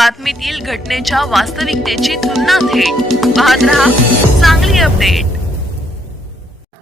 बातमीतील घटनेच्या वास्तविकतेची तुलना थेट पाहत रहा सांगली अपडेट।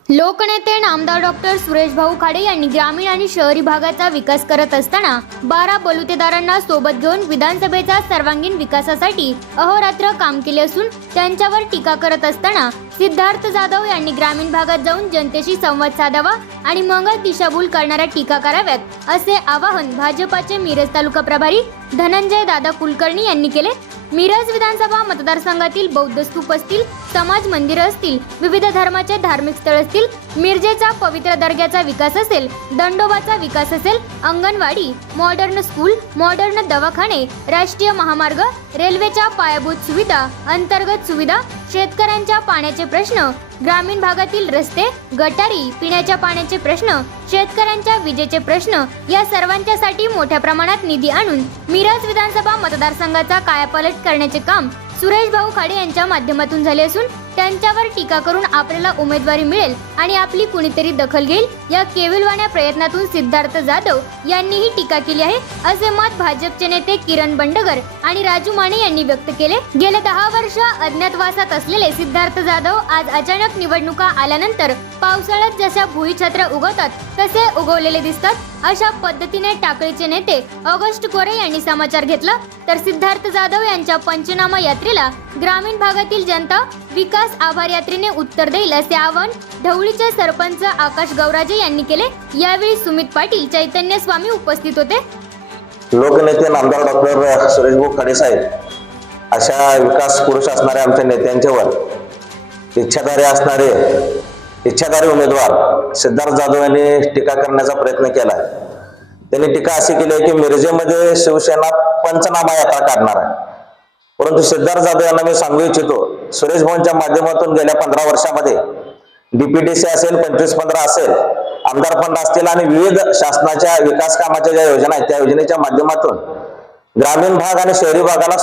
लोकनेते नामदार डॉक्टर सुरेश भाऊ खाडे यांनी ग्रामीण आणि शहरी भागाचा विकास करत असताना 12 बलुतेदारांना सोबत घेऊन विधानसभेचा सर्वांगीण विकासासाठी अहोरात्र काम केले असून त्यांच्यावर टीका करत असताना सिद्धार्थ जाधव यांनी ग्रामीण भागात जाऊन जनतेशी संवाद साधावा आणि मगच दिशाभूल करणाऱ्या टीका कराव्यात असे आवाहन भाजपाचे मिरज तालुका प्रभारी धनंजय दादा कुलकर्णी यांनी केले। मिरज विधानसभा मतदारसंघातील बौद्ध स्तूप असतील, समाज मंदिर असतील, विविध धर्माचे धार्मिक स्थळ असतील, मिरजेचा पवित्र दर्ग्याचा विकास असेल, दंडोबाचा विकास असेल, अंगणवाडी, मॉडर्न स्कूल, मॉडर्न दवाखाने, राष्ट्रीय महामार्ग, रेल्वेच्या पायाभूत सुविधा, अंतर्गत सुविधा, शेतकऱ्यांच्या पाण्याचे प्रश्न, ग्रामीण भागातील रस्ते, गटारी, पिण्याच्या पाण्याचे प्रश्न, शेतकऱ्यांच्या विजेचे प्रश्न या सर्वांच्यासाठी मोठ्या प्रमाणात निधी आणून मिरज विधानसभा मतदारसंघाचा कायापालट करण्याचे काम सुरेश भाऊ खाडे यांच्या माध्यमातून झाले असून त्यांच्यावर टीका करून आपल्याला उमेदवारी मिळेल आणि आपली कुणीतरी दखल घेईल या केविलवाण्या प्रयत्नातून सिद्धार्थ जाधव यांनीही टीका केली आहे असे मत भाजपचे नेते किरण बंडगर आणि राजू माने यांनी व्यक्त केले। गेले 10 वर्ष अज्ञातवासात असलेले सिद्धार्थ जाधव आज अचानक निवडणुका आल्यानंतर पावसाळ्यात जशा भुईछत्र उगवतात तसे उगवलेले दिसतात। अशा पद्धतीने टाकळीचे नेते ऑगस्ट कोरे यांनी समाचार घेतला तर सिद्धार्थ जाधव यांच्या पंचनामा यात्रेला ग्रामीण भागातील जनता विकास आभार यात्रेने उत्तर देईल असे आवाहन ढवळीचे सरपंच आकाश गौराजे यांनी केले। यावेळी सुमित पाटील, चैतन्य स्वामी उपस्थित होते। लोकनेते नामदार डॉक्टर सुरेश भाऊ खाडे साहेब अशा विकास पुरुष असणाऱ्या आमच्या नेत्यांच्यावर इच्छाधारी उमेदवार सिद्धार्थ जाधव यांनी टीका करण्याचा प्रयत्न केला। त्यांनी टीका अशी केली आहे की मिरजेमध्ये शिवसेना पंचनामा यात्रा काढणार आहे, परंतु सिद्धार्थ जाधव यांना मी सांगू इच्छितो, सुरेश भाऊंच्या माध्यमातून गेल्या 15 वर्षामध्ये डीपीडीसी असेल, 25-15 असेल, आमदार फंड असतील आणि विविध शासनाच्या विकास कामाच्या ज्या योजना आहेत त्या योजनेच्या माध्यमातून ग्रामीण भाग आणि शहरी भागाला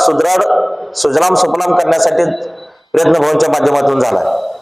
सुजलाम सुफलाम करण्यासाठी प्रयत्न भाऊंच्या माध्यमातून झाला आहे।